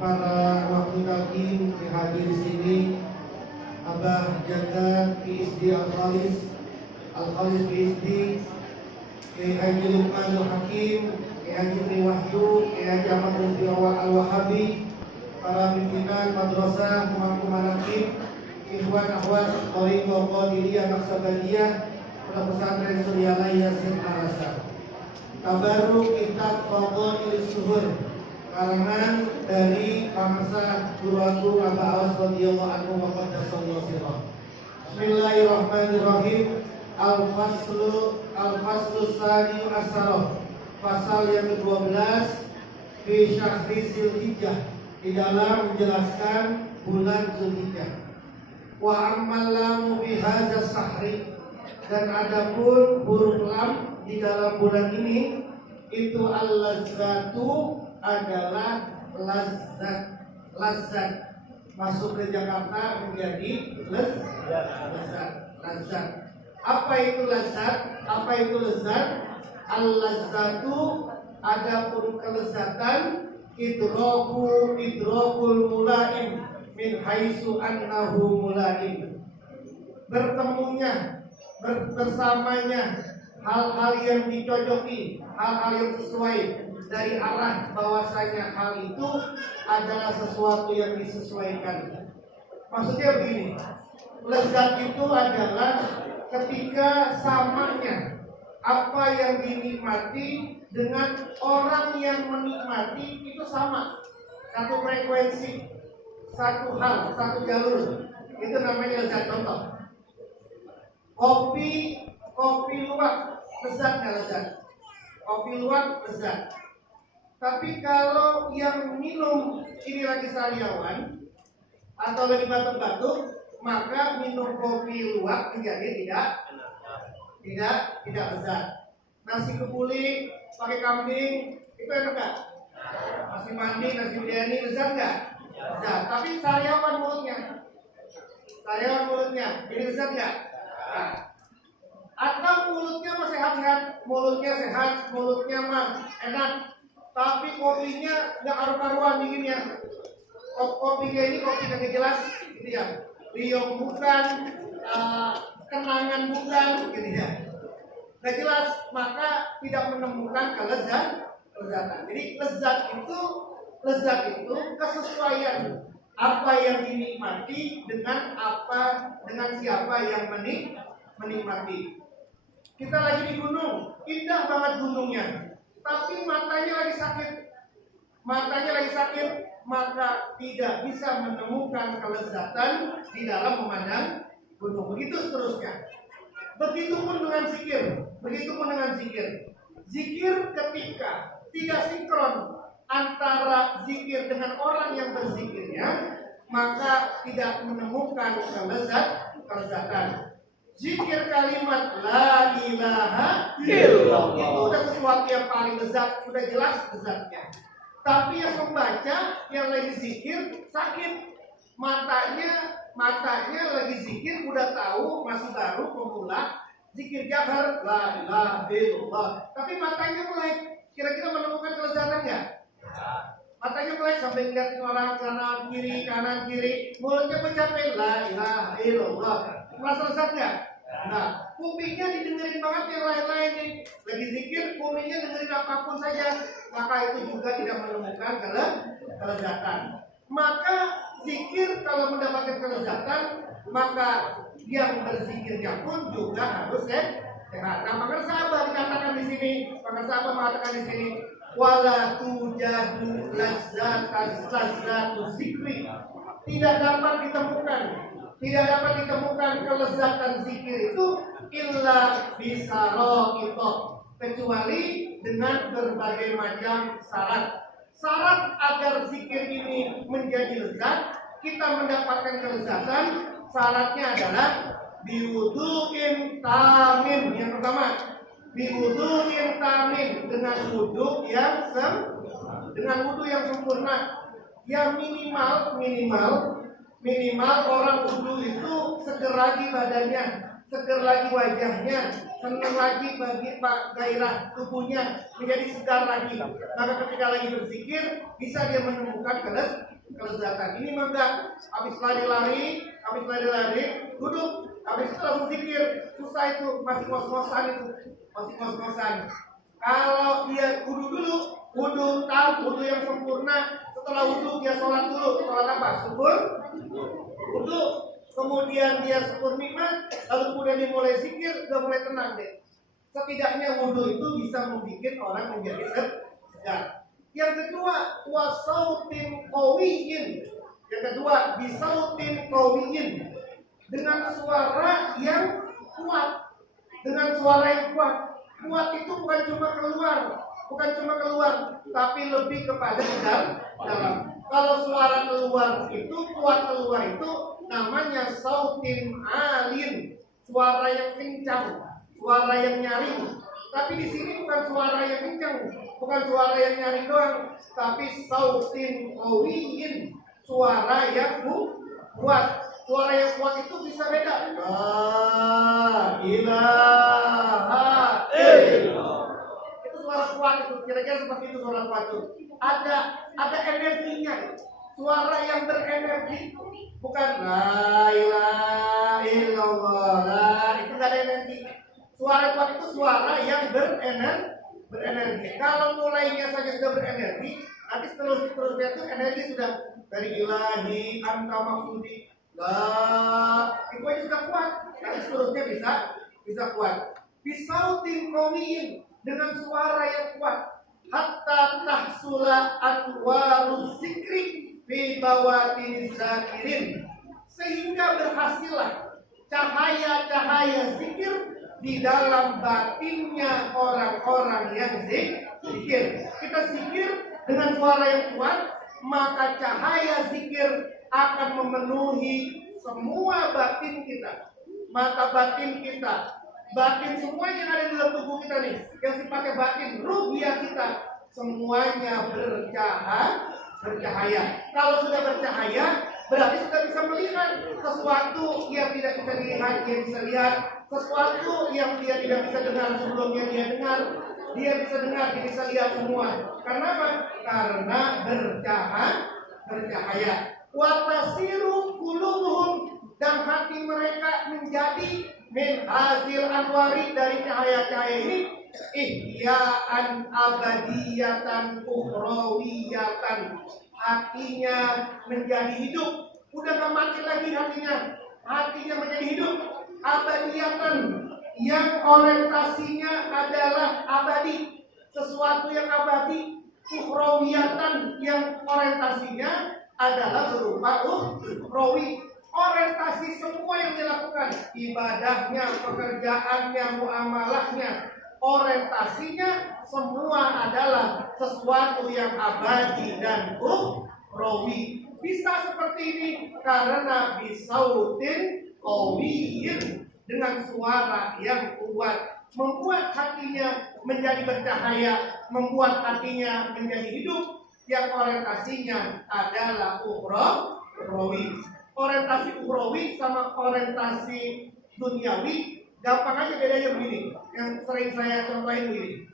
para wakil hakim yang hadir di sini, Abah Jaka PhD Al-Khalis PhD, Kiai Haji Lukmanul Hakim, Kiai Haji Tri Wahyu, Kiai Haji Ahmad Lutfi Al-Wahabi, para pimpinan madrasah, pemangku manaqib, ikhwan akhwat Qori wa Qadiriyah Naqsabandiyah, para pesantren Suryalaya Yasin Arasa. Tabarruk Kitab Fadhail Suhur, karangan dari Kamsa Guru Agung Abah Awas radhiyallahu anhu wa qaddasallahu sirrah. Bismillahirrahmanirrahim. Al-Faslu Tsani Asyarah, pasal yang ke-12 fi syahri Dzulhijjah, di dalam menjelaskan bulan Dzulhijjah. Wa ammal lamu fi hadzal syahri, dan adapun huruf lam di dalam bulan ini itu al-lazzatu adalah lazat. Masuk ke Jakarta menjadi lazat. Apa itu lazat? Apa itu lezat? Al-lazzatu adapun kelezatan idrakul mulaim min haitsu annahu mulaim. Bertemunya, bersamanya hal-hal yang dicocoki, hal-hal yang sesuai dari arah bahwasanya hal itu adalah sesuatu yang disesuaikan. Maksudnya begini, lezat itu adalah ketika samanya apa yang dinikmati dengan orang yang menikmati itu sama, satu frekuensi, satu hal, satu jalur. Itu namanya lezat. Contoh, kopi luwak lezat nggak lezat? Kopi luwak lezat. Tapi kalau yang minum ini lagi sariawan atau lagi batuk-batuk, maka minum kopi luwak menjadi tidak lezat. Nasi kebuli pakai kambing itu enak nggak? Nasi mandi, nasi biryani lezat nggak? Lezat. Tapi sariawan mulutnya, ini lezat nggak? Nah. Atau mulutnya mah sehat-sehat, mulutnya mah enak, tapi kopinya nggak karu-karuan dinginnya. Kopinya ini kopi yang jelas, gitu ya. Riung bukan, kenangan bukan, gitu ya. Nggak jelas, maka tidak menemukan kelezatan. Jadi lezat itu kesesuaian apa yang dinikmati dengan siapa yang menikmati. Kita lagi di gunung, indah banget gunungnya, tapi matanya lagi sakit, maka tidak bisa menemukan kelezatan di dalam memandang gunung. Begitu seterusnya. Begitupun dengan zikir. Zikir ketika tidak sinkron antara zikir dengan orang yang berzikirnya, maka tidak menemukan kelezatan. Zikir kalimat la ilaha illallah itu udah sesuatu yang paling lezat, sudah jelas lezatnya. Tapi yang membaca, yang lagi zikir sakit, matanya lagi zikir udah tahu, masih baru pemula zikir jahar la ilaha illallah, tapi matanya melek, kira-kira menemukan kelezatan nggak? Matanya melek sampai ngeliatin orang kanan kiri, mulutnya mencapai la ilaha illallah, merasa lezat nggak? Nah, kupingnya didengerin banget yang lain-lain nih. Lagi zikir, kupingnya dengerin apapun saja, maka itu juga tidak menemukan kelezatan. Maka zikir kalau mendapatkan kelezatan, maka yang berzikirnya pun juga harus sehat. Nah, maka sahabat dikatakan di sini, mengatakan di sini, wala tujadu lazzatu zikri. Tidak dapat ditemukan kelezatan zikir itu illa bisaraqitoh, kecuali dengan berbagai macam syarat. Syarat agar zikir ini menjadi lezat, kita mendapatkan kelezatan, syaratnya adalah biwudu'in tamin. Yang pertama, biwudu'in tamin, dengan wudu yang sempurna. Yang minimal orang wudu itu seger lagi badannya, segar lagi wajahnya, senang lagi bagi gairah tubuhnya menjadi segar lagi. Maka ketika lagi berzikir bisa dia menemukan kelezatan. Ini mah enggak, habis lari-lari, duduk, habis itu langsung zikir. Susah itu, masih ngos-ngosan itu, masih ngos-ngosan. Kalau dia wudu dulu, wudu yang sempurna. Setelah wudu dia sholat dulu. Sholat apa? Syukur, wudu. Kemudian dia syukur nikmat, lalu kemudian dia mulai zikir, udah mulai tenang deh. Setidaknya wudu itu bisa membuat orang menjadi segar. Yang kedua, wasautin qawiyin. Yang kedua, bisautin qawiyin. Dengan suara yang kuat. Dengan suara yang kuat. Kuat itu bukan cuma keluar, tapi lebih kepada dalam. Kalau suara keluar itu, kuat keluar itu namanya sautin alin, suara yang kencang, suara yang nyaring. Tapi di sini bukan suara yang kencang, bukan suara yang nyaring doang, tapi sautin qawiyin, suara yang kuat. Suara yang kuat itu bisa beda. La ilaha illallah. Itu suara kuat itu, kira-kira seperti itu suara kuat itu. Ada energinya. Suara yang berenergi, bukan la ilaha illallah. Itu enggak ada energi. Suara kuat itu suara yang berenergi. Kalau mulainya saja sudah berenergi, nanti seterusnya itu energi sudah dari ilahi anta maksudi. Itu aja sudah kuat. Nanti seterusnya bisa kuat. Bisautin qawiyin, dengan suara yang kuat. Hatta tahsula anwaruz zikri fi bawatin zakirin, sehingga berhasillah cahaya-cahaya zikir di dalam batinnya orang-orang yang zikir. Kita zikir dengan suara yang kuat, maka cahaya zikir akan memenuhi semua batin kita. Maka batin kita, batin semuanya yang ada di dalam tubuh kita nih, yang sifatnya batin, ruhiyah kita, semuanya bercahaya. Kalau sudah bercahaya, berarti sudah bisa melihat sesuatu yang tidak bisa dilihat, dia bisa lihat. Sesuatu yang dia tidak bisa dengar sebelumnya dia dengar, dia bisa dengar, dia bisa lihat semua. Karena apa? Karena bercahaya. Wa tasiru qulubuhum, dan hati mereka menjadi min hasil anwari, dari cahaya-cahaya ini, ihya'an abadiyatan ukhrawiyatan, hatinya menjadi hidup. Udah gak mati lagi hatinya menjadi hidup. Abadiyatan, yang orientasinya adalah abadi, sesuatu yang abadi. Ukhrawiyatan, yang orientasinya adalah berupa ukhrawi. Orientasi semua yang dilakukan, ibadahnya, pekerjaannya, muamalahnya, orientasinya semua adalah sesuatu yang abadi dan ukhrawi. Bisa seperti ini karena bisautin qawiyin, dengan suara yang kuat, membuat hatinya menjadi bercahaya, membuat hatinya menjadi hidup, yang orientasinya adalah ukhrawi. Orientasi ukhrawi sama orientasi duniawi gampang aja bedanya begini. Yang sering saya contohin begini.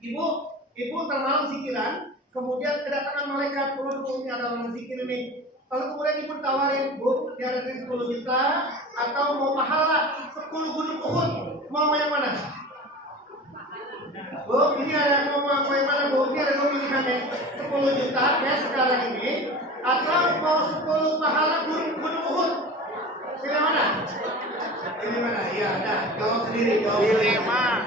Ibu termalam zikiran, kemudian kedatangan malaikat, ini ada orang zikir ini. Lalu kemudian ibu tawarin, Bu, dia ada 10 juta atau mau pahala 10 gunung Uhud. Mau yang mana? Bu, ini ada mau yang mana, Bu? Ini ada pilihannya 10 juta ya sekarang ini, atau mau 10 pahala gunung Uhud. Pilih mana? Iya, ada. Jawab sendiri. Dilema.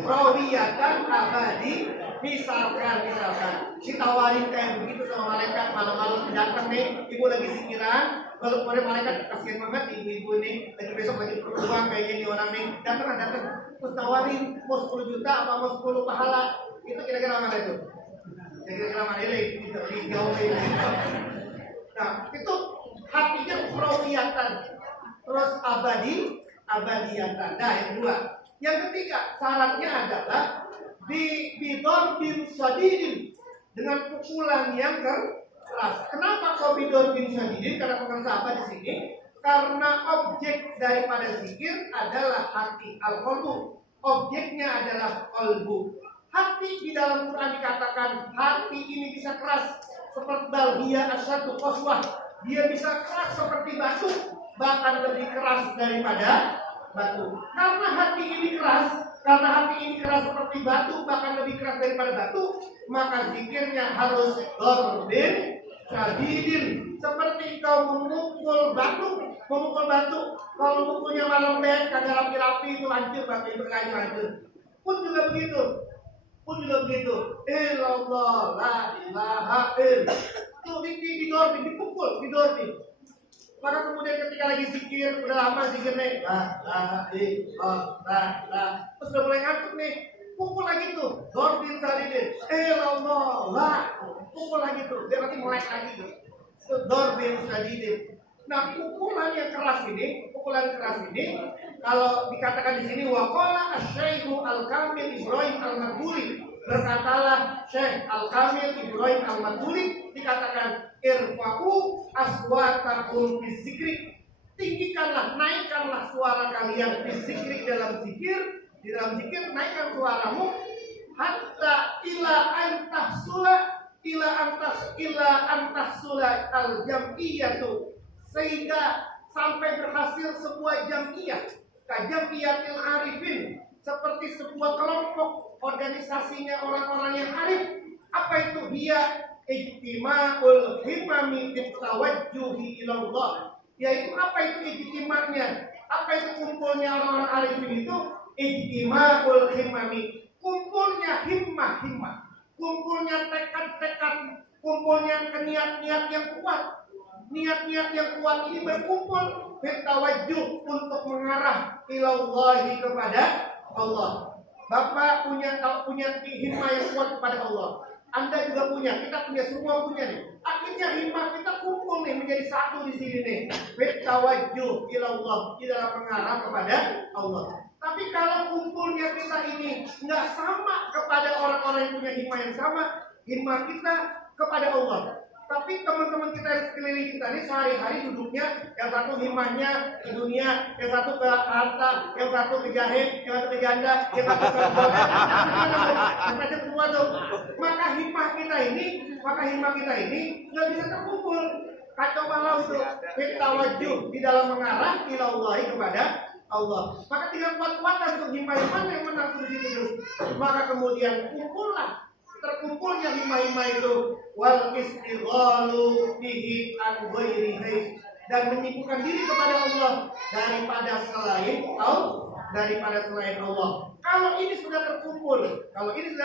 Rawiyatan abadi. Misalkan ditawarin kayak begitu sama malaikat, malam-malam datang nih, ibu lagi zikiran, lalu kemudian malaikat, kasihan banget ibu-ibu nih, lagi besok lagi berjuang kayak gini orang nih, datang, terus tawarin mau 10 juta apa mau 10 pahala, itu kira-kira mana itu? Kira-kira mana ini? Dijauhin. Nah, itu hatinya ukhrawiyatan, terus abadiyatan. Nah, yang kedua. Yang ketiga, syaratnya adalah bidon bin sadidin, dengan pukulan yang keras. Kenapa kok bidon bin sadidin? Karena pengersa apa di sini? Karena objek daripada zikir adalah hati, al-qalbu. Objeknya adalah qalbu. Hati di dalam Quran dikatakan hati ini bisa keras seperti balhia asyaddu qaswah. Dia bisa keras seperti batu, bahkan lebih keras daripada batu. Karena hati ini keras seperti batu, bahkan lebih keras daripada batu, maka zikirnya harus dorbin syadidin. Seperti kau memukul batu. Kalau mukulnya malam kagak rapi-rapi, itu hancur batu, itu hancur. Pun juga begitu. Illallah la ilaha illallah. Tuh dipukul, didorbi. Maka kemudian ketika lagi zikir, udah lama zikirnya, terus udah mulai ngantuk nih, pukul lagi tuh, dorbin sadidin, illallah, pukul lagi tuh, dia nanti mulai lagi tuh, dorbin sadidin. Nah, pukulan keras ini, kalau dikatakan di sini waqala asy-syaikhu al-kamil Ibrahim al-Madbuli, berkatalah Syekh Al-Kamil Ibrahim al-Madbuli, dikatakan irfa'u aswatakum bizikri, tinggikanlah, naikkanlah suara kalian bizikri, dalam zikir, di dalam zikir naikkan suaramu, hatta ila antahsula al-jam'iyatu, sehingga sampai berhasil sebuah jam'iyah, kajam'iyatil arifin, seperti sebuah kelompok organisasinya orang-orang yang arif. Apa itu? Dia ijtima'ul himmami bitawajjuhi ilallah. Yaitu apa itu ijtima'nya? Apa itu kumpulnya orang-orang arifin itu? Ijtima'ul himmami, kumpulnya himmah, kumpulnya tekad-tekad, kumpulnya niat-niat yang kuat. Niat-niat yang kuat ini berkumpul bitawajjuh, untuk mengarah ilallahi, kepada Allah. Bapak punya himmah yang kuat kepada Allah. Anda juga punya, kita punya, semua punya nih. Akhirnya himmah kita kumpul nih, menjadi satu di sini nih. Bitawajjuh ilallah, di dalam mengarah kepada Allah. Tapi kalau kumpulnya kita ini nggak sama kepada orang-orang yang punya himmah yang sama, himmah kita kepada Allah. Tapi teman-teman kita di sekeliling kita ini sehari-hari duduknya, yang satu himmahnya ke dunia, yang satu ke harta, yang satu ke jahit, yang satu ke janda, yang satu ke macam semua tuh. Maka himmah kita ini nggak bisa terkumpul. Kacau balau tuh. Bitawajjuh, di dalam mengarah ilallahi, kepada Allah. Maka tinggal kuat-kuatan untuk himmah-himmah yang menang di situ. Maka kemudian terkumpulnya himmah-himmah itu, wal istighalu bihi an ghairihi, dan menyibukkan diri kepada Allah daripada selain Allah. Kalau ini sudah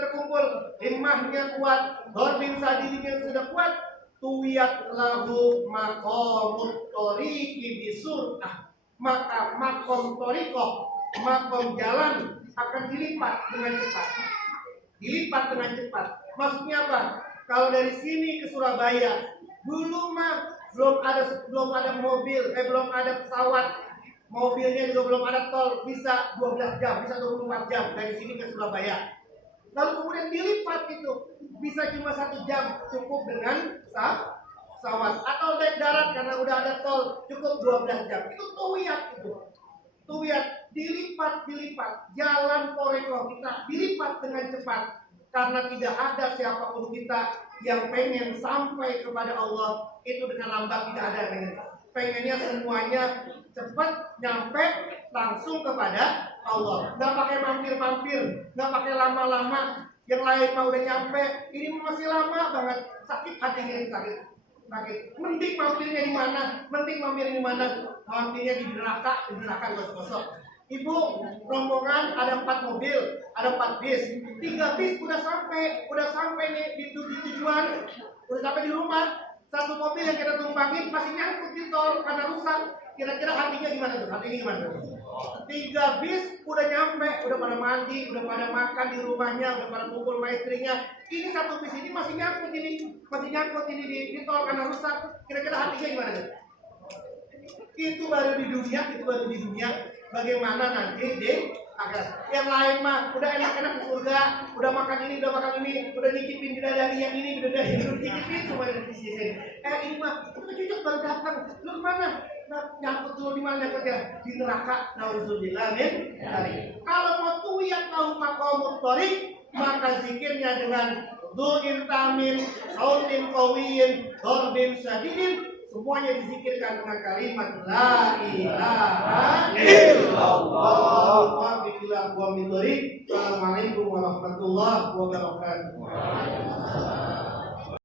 terkumpul, himmahnya kuat, dorbin sadidnya sudah kuat, tuwiyat lahu maqamut thoriqi bisur'ah, maka makom thoriqah, makom jalan akan dilipat dengan cepat. Maksudnya apa? Kalau dari sini ke Surabaya, dulu mah belum ada mobil, belum ada pesawat, mobilnya juga belum ada tol, bisa 12 jam, bisa 24 jam dari sini ke Surabaya. Lalu kemudian dilipat itu, bisa cuma 1 jam, cukup dengan pesawat, atau naik darat karena udah ada tol, cukup 12 jam. Itu tuwiyat, dilipat, jalan toreko kita dilipat dengan cepat, karena tidak ada siapapun kita yang pengen sampai kepada Allah itu dengan lambat, tidak ada. Pengennya semuanya cepat, nyampe langsung kepada Allah, nggak pakai mampir, nggak pakai lama-lama. Yang lain mah udah nyampe, ini masih lama banget, sakit hatinya, sakit. Mending mampirnya di mana? Mampirnya di neraka gosok-gosok. Ibu, rombongan ada 4 mobil, ada 4 bis, 3 bis udah sampai nih di tujuan, udah sampai di rumah. 1 mobil yang kita tumpangin masih nyangkut di tol karena rusak. Kira-kira hatinya gimana tuh? 3 bis udah nyampe, udah pada mandi, udah pada makan di rumahnya, udah pada kumpul sama istrinya. Ini 1 bis ini masih nyangkut ini di tol karena rusak. Kira-kira hatinya gimana tuh? Itu baru di dunia. Bagaimana nanti di akhirat. Yang lain mah udah enak-enak di surga, udah makan ini, udah nyicipin bidadari yang ini, bidadari yang itu nyicipin semua yang disisihin. Ini mah itu cucuk baru datang. Lu kemana? Nah, nyangkut dulu di mana kerja? Di neraka. Nauzubillah min dzalik. Kalau mau tuyat tahu maqamut thoriq, maka zikirnya dengan du'in tamin, sautin qawiyin, darbin sadidin, semuanya dizikirkan dengan kalimat la ilaha illallah. Assalamualaikum warahmatullahi wabarakatuh.